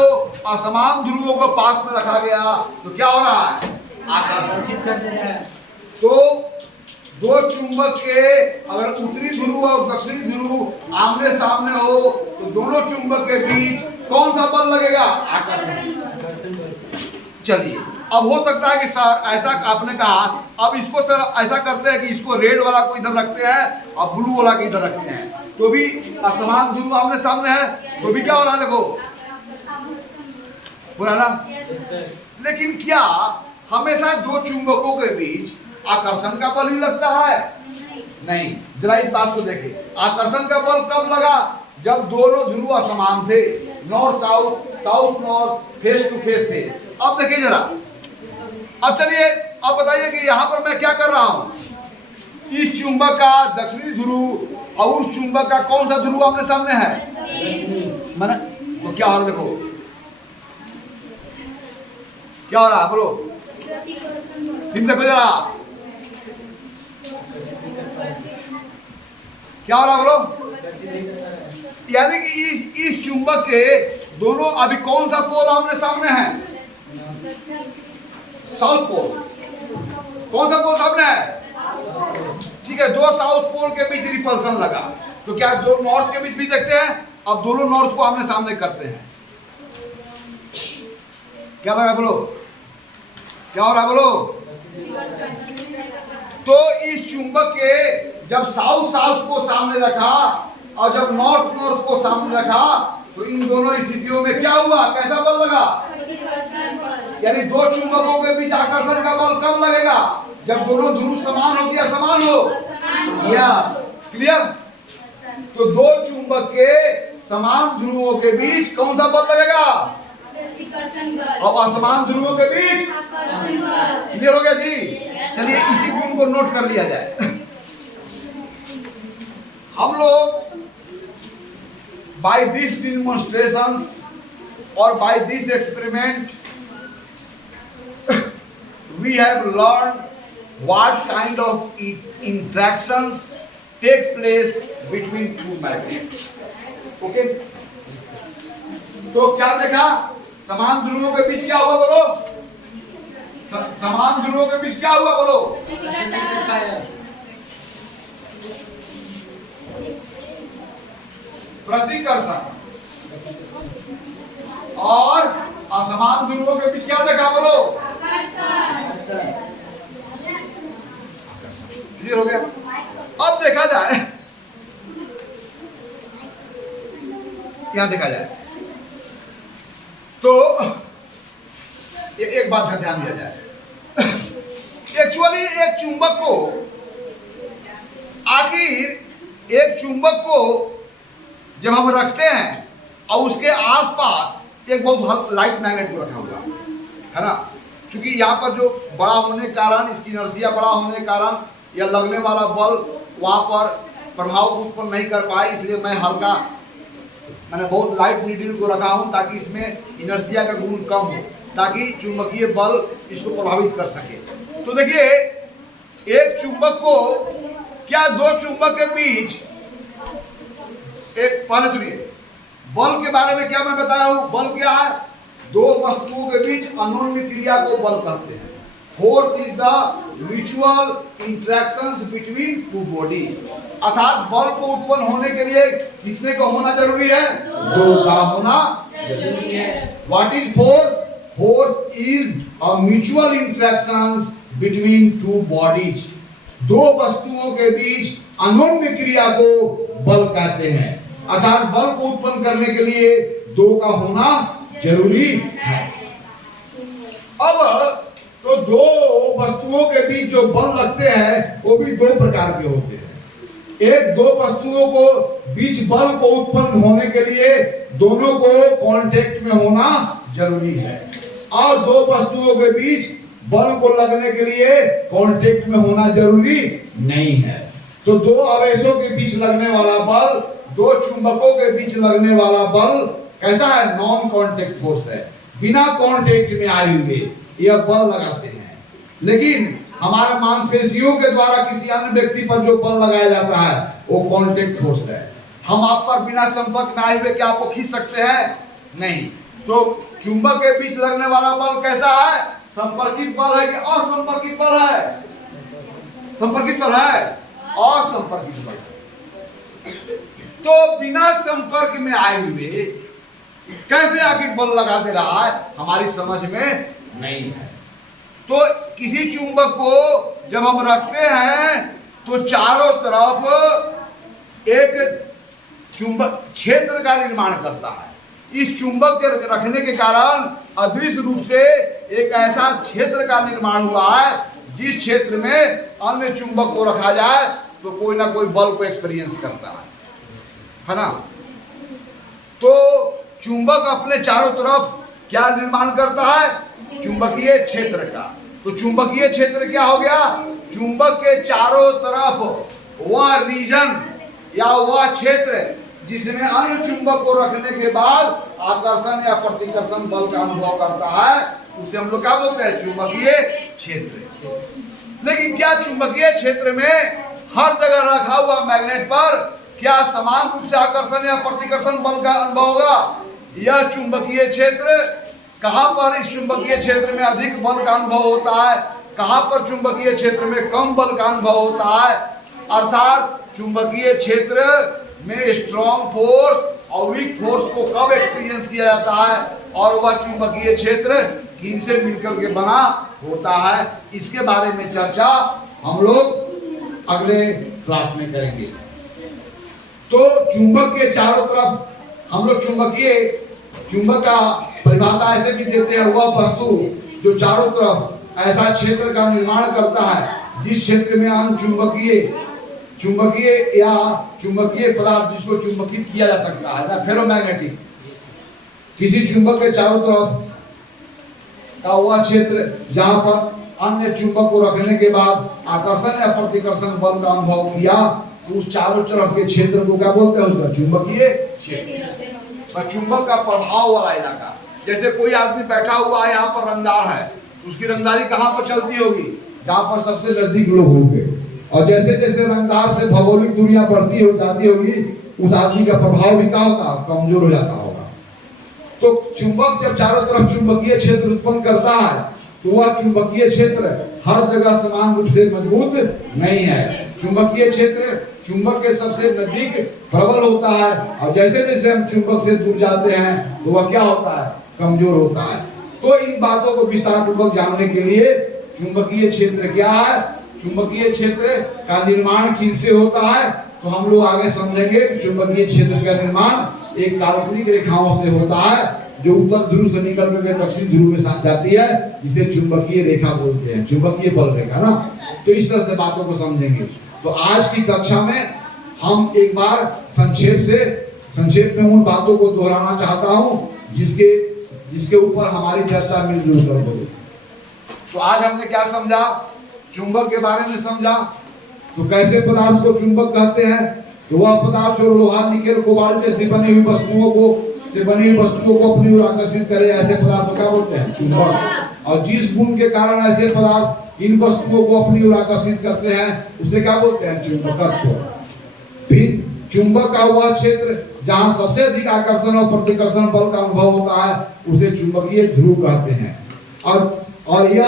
असमान ध्रुवों को पास में रखा गया तो क्या हो रहा है? आकर्षित कर दे रहा है। तो दो चुंबक के अगर उत्तरी ध्रुव और दक्षिणी ध्रुव आमने सामने हो तो दोनों चुंबक के बीच कौन सा बल लगेगा? आकर्षण। चलिए, अब हो सकता है कि सर ऐसा आपने कहा, अब इसको सर ऐसा करते हैं कि इसको रेड वाला को इधर रखते हैं और ब्लू वाला को इधर रखते हैं, तो भी असमान ध्रुव आमने सामने है, तो भी क्या हो रहा है? देखो हो रहा ना? लेकिन क्या हमेशा दो चुंबकों के बीच आकर्षण का बल ही लगता है? नहीं। जरा इस बात को देखिए, आकर्षण का बल कब लगा? जब दोनों ध्रुव असमान थे, north south, south north, face to face थे। अब देखिए जरा, अब चलिए अब बताइए कि यहाँ पर मैं क्या कर रहा हूँ? इस चुंबक का दक्षिणी ध्रुव और उस चुंबक का कौन सा ध्रुव आमने सामने है? मैंने तो क्या हो रहा है? देखो क्या हो रहा है, बोलो देखो जरा क्या हो रहा है, बोलो। यानी कि इस चुंबक के दोनों अभी कौन सा पोल आमने सामने है? South pole. कौन सा पोल सामने है? ठीक है, दो साउथ पोल के बीच रिपल्सन लगा, तो क्या दो नॉर्थ के बीच भी देखते हैं? अब दोनों नॉर्थ को आमने सामने करते हैं, क्या लगा बोलो? क्या हो रहा बोलो? तो इस चुंबक के जब साउथ साउथ को सामने रखा और जब नॉर्थ नॉर्थ को सामने रखा तो इन दोनों स्थितियों में क्या हुआ? कैसा बल लगा? यानी दो चुंबकों के बीच आकर्षण का बल कब लगेगा? जब दोनों ध्रुव समान हो या समान हो। या क्लियर? तो दो चुंबक के समान ध्रुवों के बीच कौन सा बल लगेगा? और असमान ध्रुवों के बीच। क्लियर हो गया जी? चलिए इसी गुण को नोट कर लिया जाए। हम लोग by these demonstrations or by this experiment we have learned what kind of interactions takes place between two magnets. Okay? तो क्या देखा? समान ध्रुवों के बीच क्या हुआ बोलो? समान ध्रुवों के बीच क्या हुआ बोलो? प्रतिकर्षण। और असमान ध्रुवों के बीच क्या देखा बोलो? क्लियर हो गया? अब देखा जाए, यहां देखा जाए तो एक बात का ध्यान दिया जाए। एक्चुअली एक चुंबक को, आखिर एक चुंबक को जब हम रखते हैं और उसके आसपास एक बहुत लाइट मैग्नेट को रखा हुआ है ना, क्योंकि यहाँ पर जो बड़ा होने के कारण, इसकी इनर्शिया बड़ा होने के कारण या लगने वाला बल वहाँ पर प्रभाव उत्पन्न नहीं कर पाए, इसलिए मैं हल्का मैंने बहुत लाइट नीडल को रखा हूँ ताकि इसमें इनर्शिया का गुण कम हो, ताकि चुंबकीय बल इसको प्रभावित कर सके। तो देखिए एक चुंबक को, क्या दो चुंबक के बीच एक, पहले सुनिए बल के बारे में क्या मैं बताया हूं? बल क्या है? दो वस्तुओं के बीच अनोन्य क्रिया को बल कहते हैं। Force is the mutual interactions between two body. अर्थात बल को उत्पन्न होने के लिए कितने का होना जरूरी है? दो का होना जरूरी है। What is force? Force is a mutual interactions between two bodies. दो वस्तुओं के बीच अनोन्य क्रिया को बल कहते हैं। अर्थात बल को उत्पन्न करने के लिए दो का होना जरूरी है। अब तो दो वस्तुओं के बीच जो बल लगते हैं वो भी दो प्रकार के होते हैं। एक, दो वस्तुओं को बीच बल को उत्पन्न होने के लिए दोनों को कांटेक्ट में होना जरूरी है, और दो वस्तुओं के बीच बल को लगने के लिए कांटेक्ट में होना जरूरी नहीं है। तो दो आवेशों के बीच लगने वाला बल, दो चुंबकों के बीच लगने वाला बल कैसा है? नॉन कांटेक्ट फोर्स है, बिना कांटेक्ट में आए हुए यह बल लगाते हैं। लेकिन हमारे मांसपेशियों के द्वारा किसी अन्य व्यक्ति पर जो बल लगाया जाता है वो कांटेक्ट फोर्स है। हम आप पर बिना संपर्क में आए हुए क्या आपको खींच सकते हैं? नहीं। तो चुंबक के बीच लगने वाला बल कैसा है? संपर्कित बल है कि असंपर्कित बल है? संपर्कित बल है, असंपर्कित बल। तो बिना संपर्क में आए हुए कैसे आखिर बल लगा दे रहा है, हमारी समझ में नहीं है। तो किसी चुंबक को जब हम रखते हैं तो चारों तरफ एक चुंबक क्षेत्र का निर्माण करता है। इस चुंबक के रखने के कारण अदृश्य रूप से एक ऐसा क्षेत्र का निर्माण हुआ है जिस क्षेत्र में अन्य चुंबक को रखा जाए तो कोई ना कोई बल को एक्सपीरियंस करता है ना। तो चुंबक अपने चारों तरफ क्या निर्माण करता है? चुंबकीय क्षेत्र का। तो चुंबकीय क्षेत्र क्या हो गया? चुंबक के चारों तरफ वह रीजन या वह क्षेत्र जिसमें अन्य चुंबक को रखने के बाद आकर्षण या प्रतिकर्षण बल का अनुभव करता है, उसे हम लोग क्या बोलते हैं? चुंबकीय क्षेत्र। लेकिन क्या चुंबकीय क्षेत्र में हर जगह रखा हुआ मैग्नेट पर क्या समान रूप से आकर्षण या प्रतिकर्षण बल का अनुभव होगा? यह चुंबकीय क्षेत्र, कहां पर इस चुंबकीय क्षेत्र में अधिक बल का अनुभव होता है, कहां पर चुंबकीय क्षेत्र में कम बल का अनुभव होता है? अर्थात चुंबकीय क्षेत्र में स्ट्रॉन्ग फोर्स और वीक फोर्स को कब एक्सपीरियंस किया जाता है, और वह चुंबकीय क्षेत्र किनसे मिलकर के बना होता है? इसके बारे में चर्चा हम लोग अगले क्लास में करेंगे। तो चुंबक के चारों तरफ हम लोग चुंबक का परिभाषा ऐसे भी देते हैं, वह वस्तु जो चारों तरफ ऐसा क्षेत्र का निर्माण करता है जिस क्षेत्र में अन्य चुंबकीय चुंबकीय या चुंबकीय पदार्थ जिसको चुंबकित किया जा सकता है ना, फेरोमैग्नेटिक। किसी चुंबक के चारों तरफ का वह क्षेत्र जहां पर अन्य चुंबक को रखने के बाद आकर्षण या प्रतिकर्षण बल का अनुभव किया, तो उस चारों तरफ के क्षेत्र को क्या बोलते हैं? उसका चुंबकीय क्षेत्र। और चुंबक का प्रभाव वाला इलाका, जैसे कोई आदमी बैठा हुआ है यहाँ पर रंगदार है, उसकी रंगदारी कहाँ पर चलती होगी? जहाँ पर सबसे नजदीक लोग होंगे। और जैसे जैसे रंगदार से भौगोलिक दूरियां बढ़ती हो जाती होगी, उस आदमी का प्रभाव भी क्या होता है? कमजोर हो जाता होगा। तो चुंबक जब चारों तरफ चुंबकीय क्षेत्र उत्पन्न करता है, तो वह चुंबकीय क्षेत्र हर जगह समान रूप से मजबूत नहीं है। चुंबकीय क्षेत्र चुंबक के सबसे नजदीक प्रबल होता है, और जैसे जैसे हम चुंबक से दूर जाते हैं तो वह क्या होता है? कमजोर होता है। तो इन बातों को विस्तार पूर्वक जानने के लिए चुंबकीय क्षेत्र क्या है, चुंबकीय क्षेत्र का निर्माण किससे होता है, तो हम लोग आगे समझेंगे कि चुंबकीय क्षेत्र का निर्माण एक काल्पनिक रेखाओं से होता है, जो उत्तर ध्रुव से निकल करके दक्षिण ध्रुव में साथ जाती है, जिसे चुंबकीय रेखा बोलते हैं, चुंबकीय बल रेखा ना। तो इस तरह से बातों को समझेंगे। तो आज की कक्षा में हम एक बार संक्षेप में उन बातों को दोहराना चाहता हूं जिसके ऊपर हमारी चर्चा मिलजुल कर होगी। तो आज हमने क्या समझा? चुंबक के बारे में समझा। तो कैसे पदार्थ को चुंबक कहते हैं? तो वह पदार्थ जो लोहा, निकेल, कोबाल्ट जैसी बनी हुई वस्तुओं को अपनी ओर आकर्षित करे, ऐसे पदार्थ को क्या बोलते हैं? चुंबक। और जिस गुण के कारण ऐसे पदार्थ इन वस्तुओं को अपनी ओर आकर्षित करते हैं, उसे क्या बोलते हैं? चुंबकत्व। फिर चुंबक का वह क्षेत्र जहां सबसे अधिक आकर्षण और प्रतिकर्षण बल का अनुभव होता है, उसे चुंबकीय ध्रुव कहते हैं। और यह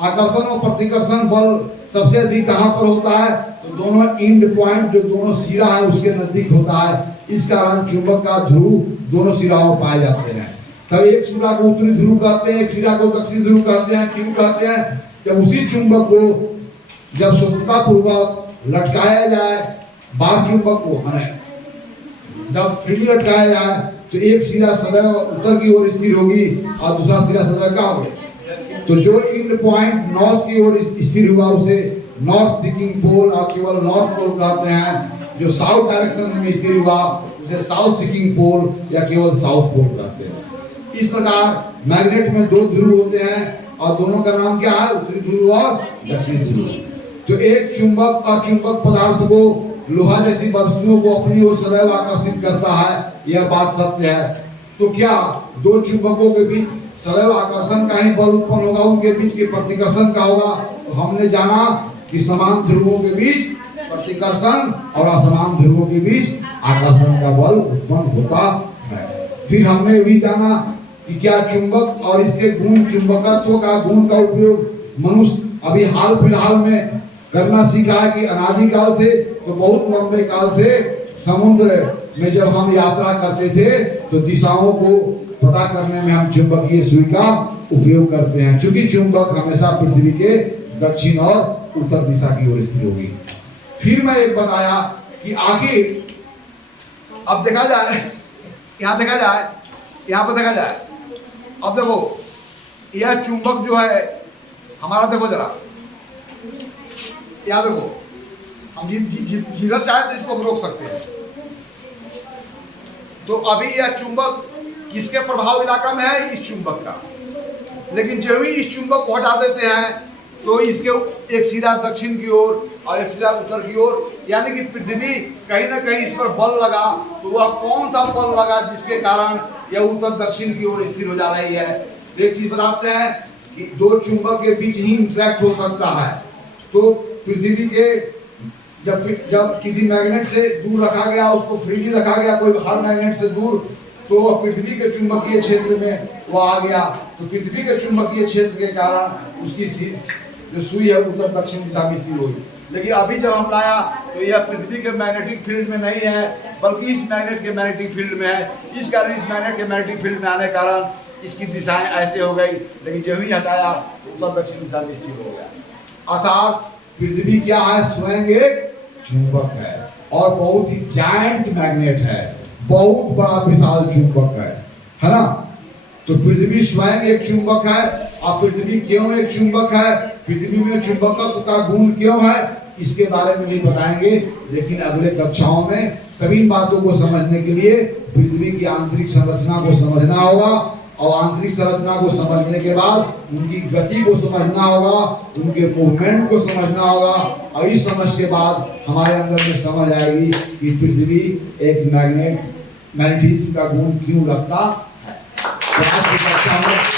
आकर्षण और प्रतिकर्षण बल सबसे अधिक कहां पर होता है? तो दोनों एंड पॉइंट, जो दोनों सिरा है उसके नजदीक होता है। इस कारण चुंबक का ध्रुव दोनों सिराओं पाए जाते हैं। तब एक सिरा को उत्तरी ध्रुव कहते हैं, एक सिरा को दक्षिणी ध्रुव कहते हैं। क्यों कहते हैं? जब उसी चुंबक को जब स्वतंत्रता पूर्वक लटकाया जाए, बार चुंबक को माने जब फ्रीली लटकाया जाए, तो एक सिरा सदैव उत्तर की ओर स्थिर होगी और दूसरा सिरा सदैव क्या होगा? तो जो एंड पॉइंट नॉर्थ की ओर स्थिर हुआ उसे नॉर्थ सीकिंग पोल और केवल नॉर्थ पोल कहते हैं। जो साउथ डायरेक्शन में स्थिर हुआ उसे साउथ सीकिंग पोल या केवल साउथ पोल कहते हैं। इस प्रकार मैग्नेट में दो ध्रुव होते हैं और दोनों का नाम क्या है? उत्तरी ध्रुव और दक्षिणी ध्रुव। तो एक चुंबक और चुंबक पदार्थ को लोहा जैसी वस्तुओं को अपनी ओर सदैव आकर्षित करता है, यह बात सत्य है। तो क्या दो चुंबकों के बीच सदैव आकर्षण का ही बल उत्पन्न होगा, उनके बीच के प्रतिकर्षण का होगा? तो हमने जाना कि समान ध्रुवों के बीच प्रतिकर्षण और असमान ध्रुवों के बीच आकर्षण का बल उत्पन्न होता है। फिर हमने भी जाना कि क्या चुंबक और इसके गुण, चुंबकत्व का गुण का उपयोग मनुष्य अभी हाल फिलहाल में करना सीखा है कि अनादिकाल से? तो बहुत लंबे काल से समुद्र में जब हम यात्रा करते थे तो दिशाओं को पता करने में हम चुंबकीय सुई का उपयोग करते हैं, क्योंकि चुंबक हमेशा पृथ्वी के दक्षिण और उत्तर दिशा की ओर स्थिर होगी। फिर मैं एक बताया कि आखिर अब देखा जाए, यहाँ देखा जाए, यहाँ पर देखा जाए, अब देखो यह चुंबक जो है हमारा, देखो जरा यहाँ देखो, हम जिधर चाहे तो इसको रोक सकते हैं। तो अभी यह चुंबक किसके प्रभाव इलाका में है? इस चुंबक का। लेकिन जब भी इस चुंबक को हटा देते हैं तो इसके एक सिरा दक्षिण की ओर और एक सिरा उत्तर की ओर, यानी कि पृथ्वी कहीं ना कहीं इस पर बल लगा। तो वह कौन सा बल लगा जिसके कारण यह उत्तर दक्षिण की ओर स्थिर हो जा रही है? तो एक चीज बताते हैं कि दो चुंबक के बीच ही इंटरेक्ट हो सकता है। तो पृथ्वी के जब किसी मैग्नेट से दूर रखा गया, उसको फ्रीली रखा गया कोई हर मैग्नेट से दूर, तो वह पृथ्वी के चुंबकीय क्षेत्र में वो आ गया। तो पृथ्वी के चुंबकीय क्षेत्र के कारण उसकी जो सुई है उत्तर दक्षिण दिशा में स्थिर हुई। लेकिन अभी जब हम लाया तो यह पृथ्वी के मैग्नेटिक फील्ड में नहीं है, बल्कि इस मैग्नेट के मैग्नेटिक फील्ड में है। इस कारण इस मैग्नेट के मैग्नेटिक फील्ड में आने के कारण इसकी दिशाएं ऐसे हो गई। लेकिन जब ही हटाया तो उत्तर दक्षिण दिशा में स्थिर हो गया। अर्थात पृथ्वी क्या है? स्वयं एक चुंबक है और बहुत ही जायंट मैग्नेट है, बहुत बड़ा विशाल चुंबक है ना। तो पृथ्वी स्वयं एक चुंबक है। और पृथ्वी क्यों एक चुंबक है? पृथ्वी में चुंबकत्व का गुण क्यों है? इसके बारे में भी बताएंगे, लेकिन अगले कक्षाओं में सभी बातों को समझने के लिए पृथ्वी की आंतरिक संरचना को समझना होगा, और आंतरिक संरचना को समझने के बाद उनकी गति को समझना होगा, उनके मूवमेंट को समझना होगा, और इस समझ के बाद हमारे अंदर में समझ आएगी कि पृथ्वी एक मैग्नेटिज्म का गुण क्यों रखता है। तो आज की कक्षा में